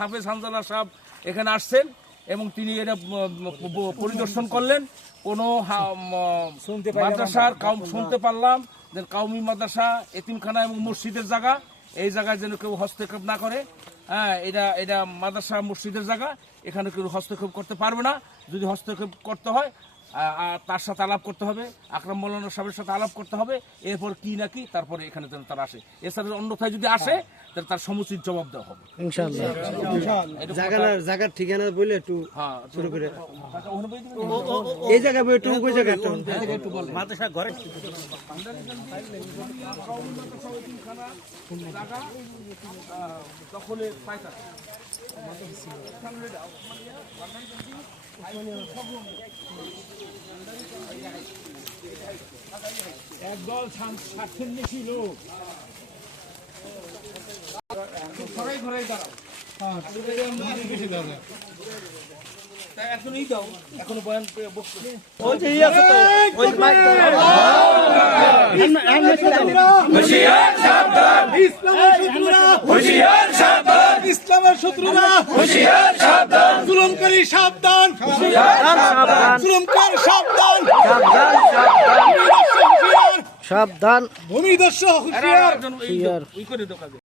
হাফেজ হানজালা সাহেব এখানে আসছেন এবং তিনি এটা পরিদর্শন করলেন। কোনো মাদ্রাসার শুনতে পারলাম যে কওমি মাদ্রাসা, এতিমখানা এবং মসজিদের জায়গা, এই জায়গায় যেন কেউ হস্তক্ষেপ না করে। হ্যাঁ, এটা মাদ্রাসা মসজিদের জায়গা, এখানে কেউ হস্তক্ষেপ করতে পারবে না। যদি হস্তক্ষেপ করতে হয় তার সাথে আলাপ করতে হবে, আকরাম মৌলানা সাহেবের সাথে আলাপ করতে হবে, এরপর কি না কি তারপরে এখানে যেন তারা আসে। এছাড়া অন্যথায় যদি আসে তাহলে তার সমুচিত জবাব দেওয়া হবে ইনশাআল্লাহ। জায়গার ঠিকানা বলে একটু শুরু করে এই জায়গা একটু ওই জায়গা একটু মাদ্রাসা ঘরে দখলে পায়তা একদল স্বার্থের বেশি লোক ঘরে ঘরে দাঁড়াও। এখনই দাও, এখনো বয়ান ইসলামের শত্রুরা জুলুমকারী সাবধান, জুলুমকার সাবধান, সাবধান, ভূমিদস্যু হুঁশিয়ার।